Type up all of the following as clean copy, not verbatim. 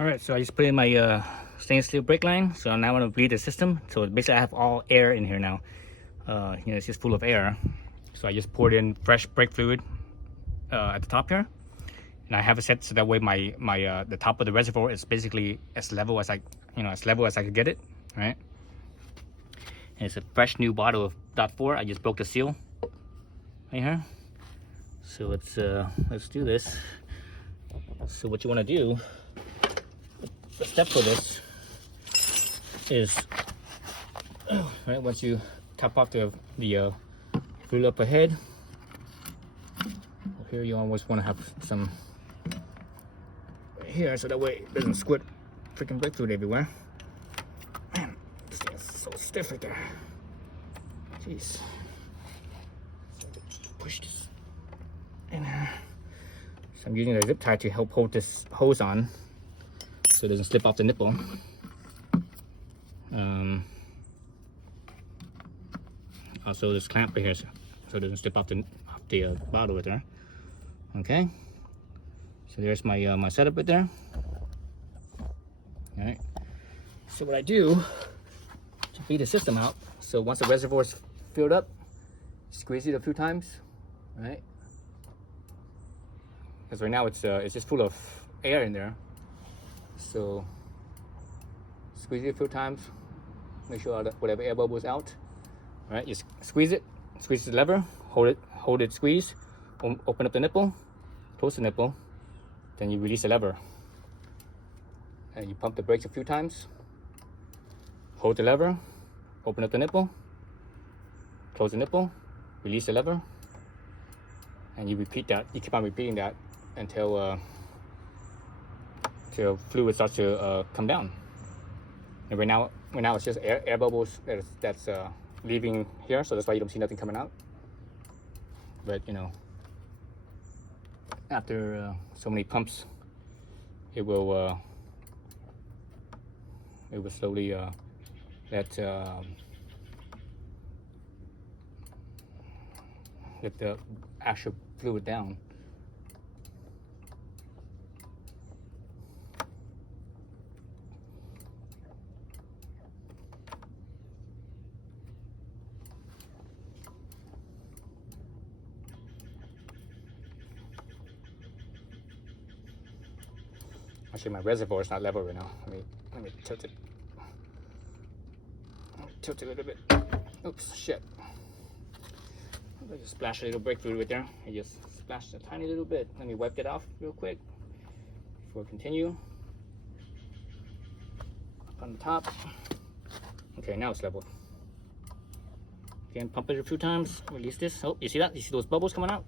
All right, so I just put in my stainless steel brake line. So now I'm gonna bleed the system. So basically I have all air in here now. It's just full of air. So I just poured in fresh brake fluid at the top here. And I have it set so that way the top of the reservoir is basically as level as I could get it, right? And it's a fresh new bottle of .4. I just broke the seal right here. So let's do this. So what you want to do, the step for this is, right, once you top off the fluid up ahead, here you always want to have some right here so that way it doesn't squirt freaking brake fluid everywhere. Man, this thing is so stiff right there. Jeez. So push this in here. So I'm using a zip tie to help hold this hose on so it doesn't slip off the nipple. Also this clamp right here so it doesn't slip off the bottle right there. Okay, so there's my my setup right there. All right, so what I do to feed the system out, so once the reservoir is filled up, squeeze it a few times, right? Because right now it's just full of air in there. So squeeze it a few times, make sure that whatever air bubble is out. All right, you squeeze it, squeeze the lever, hold it squeeze, open up the nipple, close the nipple, then you release the lever. And you pump the brakes a few times, hold the lever, open up the nipple, close the nipple, release the lever, and you repeat that. You keep on repeating that until till fluid starts to come down. And right now it's just air bubbles that's leaving here, so that's why you don't see nothing coming out. But you know, after so many pumps, it will slowly let the actual fluid down. Actually, my reservoir is not level right now. Let me tilt it. Tilt it a little bit. Oops, shit. I just splash a little brake fluid right there. I just splashed a tiny little bit. Let me wipe it off real quick before I continue. Up on the top. Okay, now it's level. Again, pump it a few times. Release this. Oh, you see that? You see those bubbles coming out?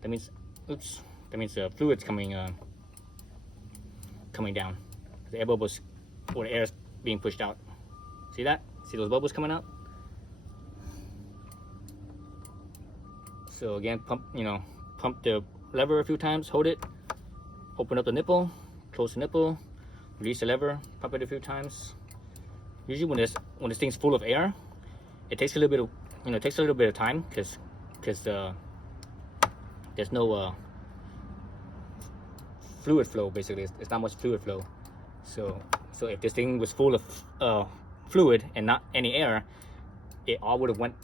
That means, oops. That means the fluid's coming down. The air bubbles, or the air is being pushed out. See that? See those bubbles coming out? So again, pump the lever a few times, hold it, open up the nipple, close the nipple, release the lever, pump it a few times. Usually when this thing's full of air, it takes a little bit of time because there's no fluid flow. Basically, it's not much fluid flow. So if this thing was full of fluid and not any air, it all would have went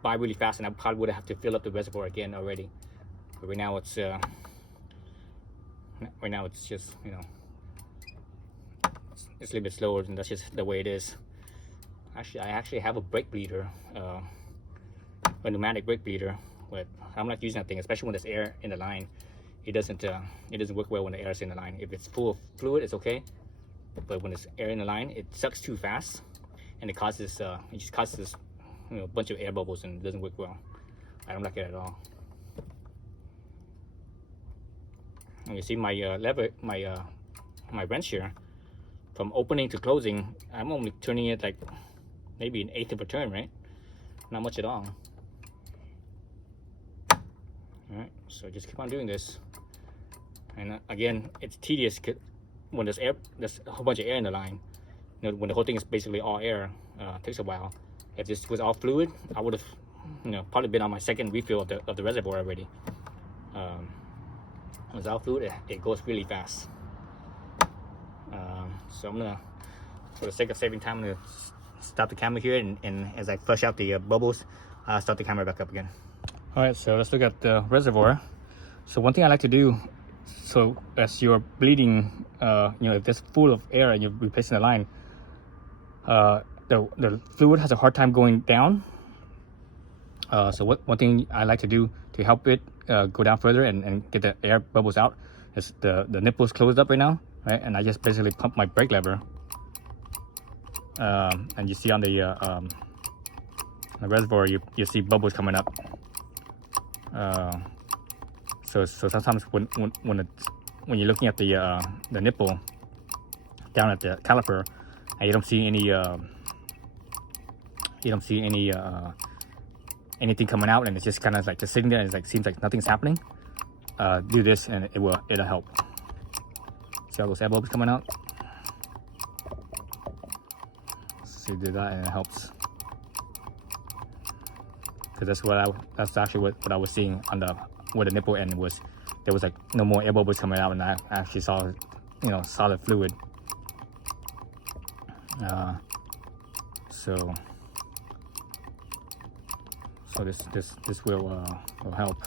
by really fast, and I probably would have to fill up the reservoir again already. But right now it's just, you know, it's a little bit slower, and that's just the way it is. Actually, I actually have a brake bleeder, a pneumatic brake bleeder, but I'm not using that thing, especially when there's air in the line. It doesn't work well when the air is in the line. If it's full of fluid, it's okay, but when there's air in the line, it sucks too fast, and it just causes a bunch of air bubbles, and it doesn't work well. I don't like it at all. And you see my lever, my wrench here, from opening to closing, I'm only turning it like maybe an eighth of a turn, right? Not much at all. All right, so just keep on doing this. And again, it's tedious when there's a whole bunch of air in the line. You know, when the whole thing is basically all air, it takes a while. If this was all fluid, I would have, probably been on my second refill of the reservoir already. When it's all fluid, it goes really fast. So I'm gonna, for the sake of saving time, I'm gonna stop the camera here, and as I flush out the bubbles, I'll start the camera back up again. All right, so let's look at the reservoir. So one thing I like to do, so as you're bleeding, if it's full of air and you're replacing the line, the fluid has a hard time going down. So one thing I like to do to help it go down further and get the air bubbles out is the nipple is closed up right now, right? And I just basically pump my brake lever, and you see on the reservoir you see bubbles coming up. So sometimes when you're looking at the nipple down at the caliper and you don't see any anything coming out, and it's just kind of like just sitting there and it's like seems like nothing's happening, do this and it'll help. See all those air bubbles coming out? So you do that and it helps, because that's actually what I was seeing on where the nipple end was. There was like no more air bubbles coming out, and I actually saw solid fluid. So this will help.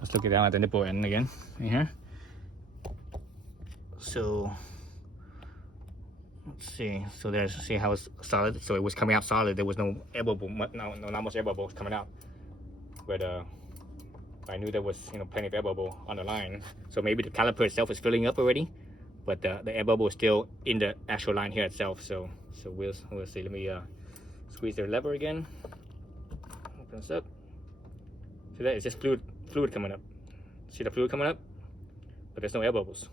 Let's look it down at the nipple end again in here. So let's see. So see how it's solid. So it was coming out solid. There was no air bubble. No, not much air bubbles coming out. But I knew there was plenty of air bubble on the line. So maybe the caliper itself is filling up already, but the air bubble is still in the actual line here itself. So we'll see. Let me squeeze the lever again. Open this up. See that? It's just fluid coming up. See the fluid coming up? But there's no air bubbles.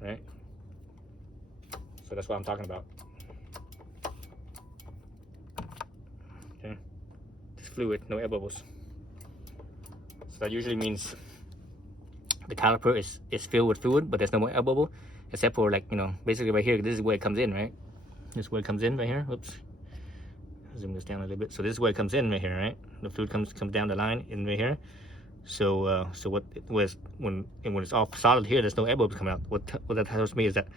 Right? So that's what I'm talking about. Okay. Just fluid, no air bubbles. So that usually means the caliper is filled with fluid, but there's no more air bubble, except for basically right here. This is where it comes in, right? This is where it comes in right here. Oops. Zoom this down a little bit. So this is where it comes in right here, right? The fluid comes down the line in right here. So what it was when it's all solid here, there's no air bubbles coming out. What that tells me is that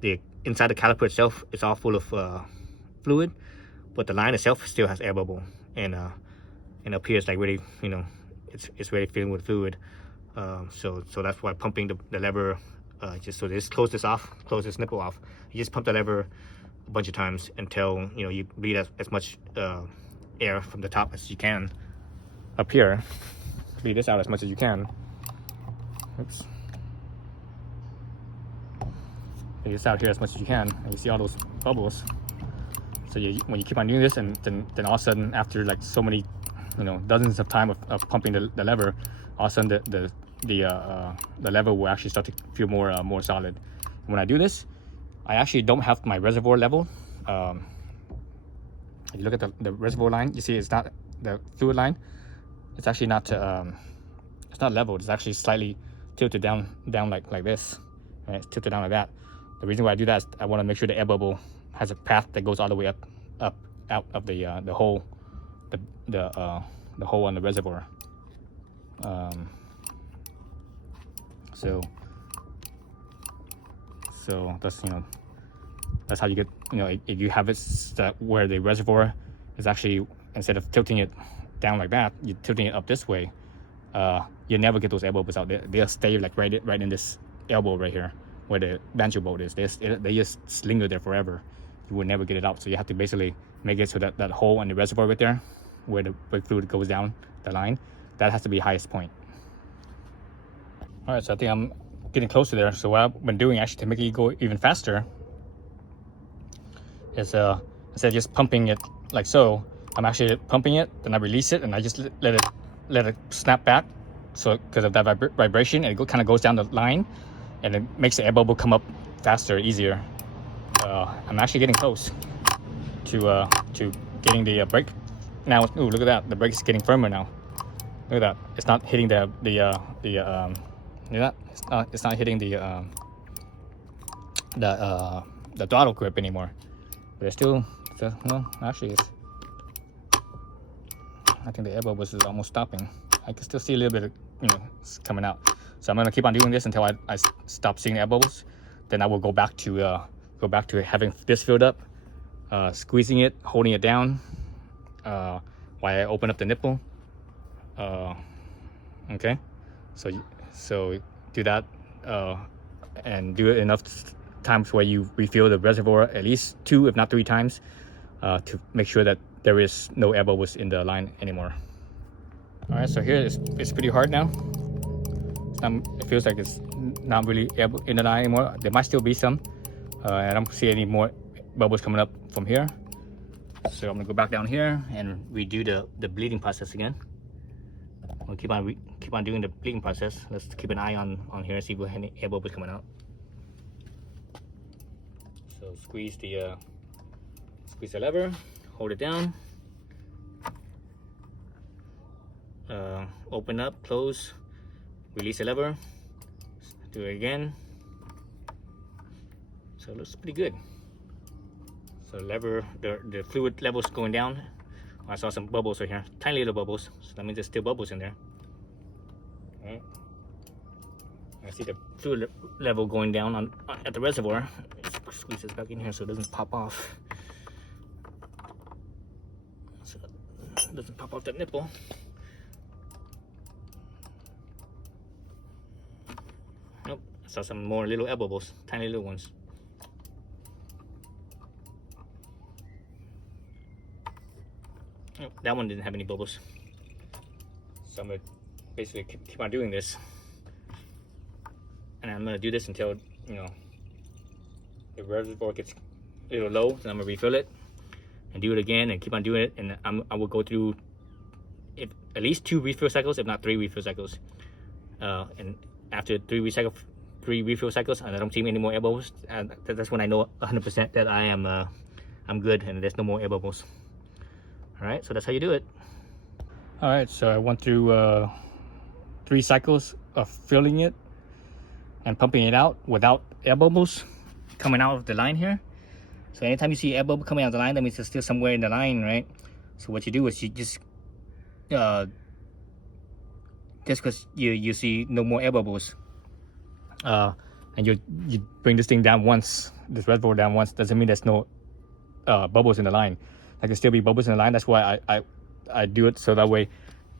the inside the caliper itself is all full of fluid, but the line itself still has air bubble, and up here it's like really it's really filled with fluid. So that's why pumping the lever, just close this nipple off. You just pump the lever a bunch of times until you bleed as much air from the top as you can up here. Bleed this out as much as you can. Oops. Bleed this out here as much as you can, and you see all those bubbles. So when you keep on doing this, and then all of a sudden, after like so many dozens of time of pumping the lever, all of a sudden the lever will actually start to feel more solid. When I do this, I actually don't have my reservoir level. If you look at the reservoir line, you see it's not the fluid line. It's actually not it's not leveled. It's actually slightly tilted down like this. Right? It's tilted down like that. The reason why I do that is I want to make sure the air bubble has a path that goes all the way up out of the hole, the hole on the reservoir. So that's how you get, if you have it where the reservoir is actually, instead of tilting it down like that, you're tilting it up this way, you never get those air bubbles out. They'll stay like right in this elbow right here where the banjo bolt is. They just linger there forever. You will never get it out. So you have to basically make it so that hole in the reservoir right there, where the brake fluid goes down the line, that has to be highest point. All right, so I think I'm getting close to there. So what I've been doing actually to make it go even faster is instead of just pumping it like so, I'm actually pumping it, then I release it, and I just let it snap back. So because of that vibration, and it kind of goes down the line, and it makes the air bubble come up faster, easier. I'm actually getting close to getting the brake. Now, ooh, look at that! The brake's getting firmer now. Look at that! It's not hitting the it's not hitting the throttle grip anymore. But it's still, well, actually, I think the air bubble is almost stopping. I can still see a little bit of, coming out. So I'm gonna keep on doing this until I stop seeing the air bubbles. then I will go back to having this filled up, squeezing it, holding it down while I open up the nipple. Okay, so do that and do it enough times where you refill the reservoir at least 2 if not 3 times to make sure that there is no air bubbles in the line anymore. All right, so here it's pretty hard now. It feels like it's not really in the line anymore. There might still be some. I don't see any more bubbles coming up from here. So I'm gonna go back down here and redo the bleeding process again. We'll keep on doing the bleeding process. Let's keep an eye on here and see if any air bubbles coming out. So squeeze the lever, hold it down, open up, close, release the lever, do it again. So it looks pretty good. So lever, the fluid level is going down. I saw some bubbles right here, tiny little bubbles. So that means there's still bubbles in there. All right. I see the fluid level going down at the reservoir. Let's squeeze this back in here so it doesn't pop off. So it doesn't pop off that nipple. Nope. I saw some more little air bubbles, tiny little ones. That one didn't have any bubbles. So I'm gonna basically keep on doing this, and I'm gonna do this until the reservoir gets a little low. Then I'm gonna refill it and do it again and keep on doing it. And I will go through at least 2 refill cycles, if not 3 refill cycles. And after 3 refill cycles, and I don't see any more air bubbles, that's when I know 100% that I'm good and there's no more air bubbles. All right, so that's how you do it. All right, so I went through 3 cycles of filling it and pumping it out without air bubbles coming out of the line here. So anytime you see air bubble coming out of the line, that means it's still somewhere in the line, right? So what you do is you just because you see no more air bubbles, and you bring this thing down once, this reservoir down once, doesn't mean there's no bubbles in the line. There can still be bubbles in the line. That's why I do it, so that way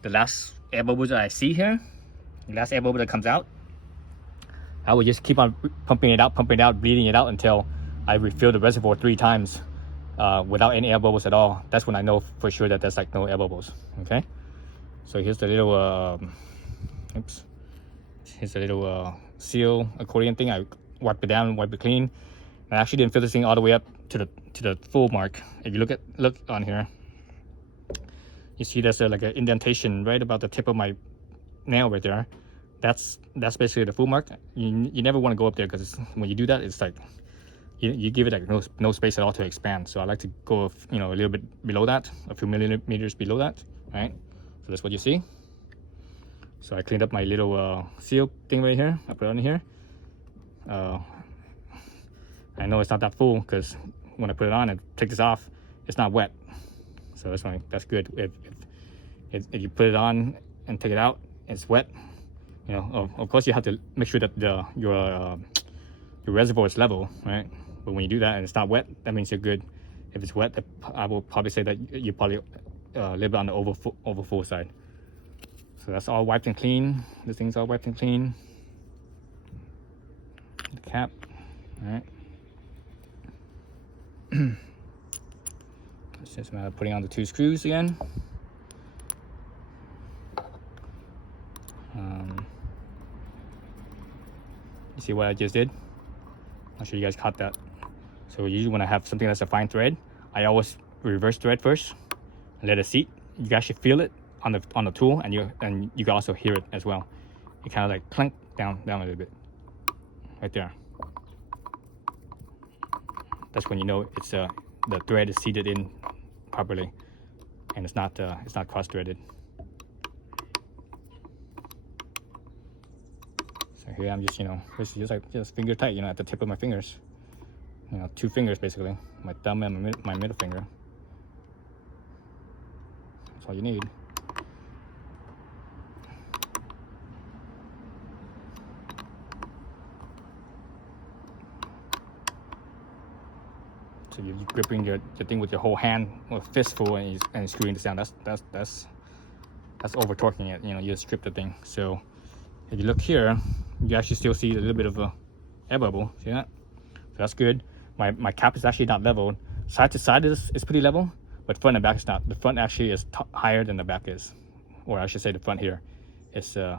the last air bubbles that I see here, the last air bubble that comes out, I will just keep on pumping it out, bleeding it out until I refill the reservoir 3 times without any air bubbles at all. That's when I know for sure that there's like no air bubbles. Okay, so here's the little here's the little seal accordion thing. I wipe it down, wipe it clean. I actually didn't fill this thing all the way up to the full mark. If you look on here, you see there's like an indentation right about the tip of my nail right there. That's basically the full mark. You never want to go up there, because when you do that, it's like you give it like no space at all to expand. So I like to go a little bit below that, a few millimeters below that. All right, so that's what you see. So I cleaned up my little seal thing right here. I put it on here. I know it's not that full because when I put it on and take this off, it's not wet. So that's good. If you put it on and take it out, it's wet. Of course you have to make sure that your reservoir is level, right? But when you do that and it's not wet, that means you're good. If it's wet, I will probably say that you're probably a little bit on the overfull side. So that's all wiped and clean. This thing's all wiped and clean. The cap, all right. It's just a matter of putting on the 2 screws again. You see what I just did? I'm sure you guys caught that. So usually when I have something that's a fine thread, I always reverse thread first and let it seat. You guys should feel it on the tool, and you can also hear it as well. It kind of like clunk down a little bit, right there. That's when you know it's the thread is seated in properly, and it's not cross-threaded. So here I'm just just finger tight, at the tip of my fingers. 2 fingers basically, my thumb and my middle finger. That's all you need. So you're gripping the thing with your whole hand or fistful and screwing this down. That's over torquing it. You know, you strip the thing. So if you look here, you actually still see a little bit of a air bubble. See that? So that's good. My cap is actually not leveled. Side to side is pretty level, but front and back is not. The front actually is higher than the back is, or I should say the front here is the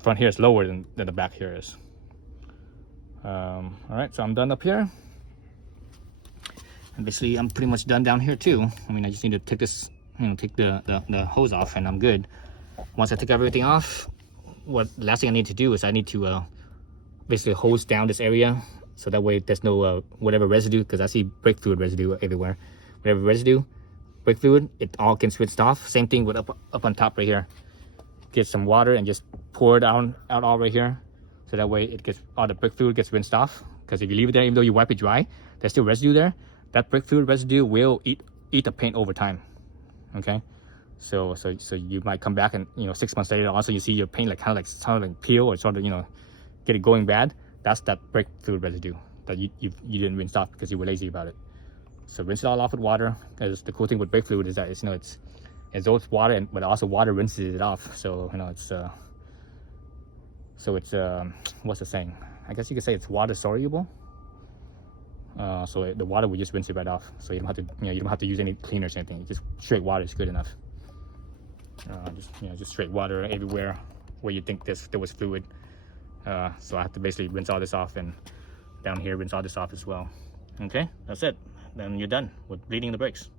front here is lower than the back here is. All right, so I'm done up here, and basically I'm pretty much done down here too. I mean, I just need to take this, you know, take the hose off, and I'm good. Once I take everything off, the last thing I need to do is I need to basically hose down this area, so that way there's no whatever residue, because I see brake fluid residue everywhere. Whatever residue, brake fluid, it all gets rinsed off. Same thing with up on top right here. Get some water and just pour it out all right here, so that way it gets all the brake fluid gets rinsed off. Because if you leave it there, even though you wipe it dry, there's still residue there. That brake fluid residue will eat the paint over time. Okay, so you might come back and, you know, 6 months later, also you see your paint like kind of like peel or sort of, you know, get it going bad. That's that brake fluid residue that you didn't rinse off because you were lazy about it. So rinse it all off with water, because the cool thing with brake fluid is that it's, you know, it's absorbs water, but also water rinses it off. So, you know, it's what's the saying? I guess you could say it's water soluble. So the water will just rinse it right off. So you don't have to, you know, you don't have to use any cleaners or anything. Just straight water is good enough. Just straight water everywhere where you think there was fluid. So I have to basically rinse all this off, and down here rinse all this off as well. Okay, that's it. Then you're done with bleeding the brakes.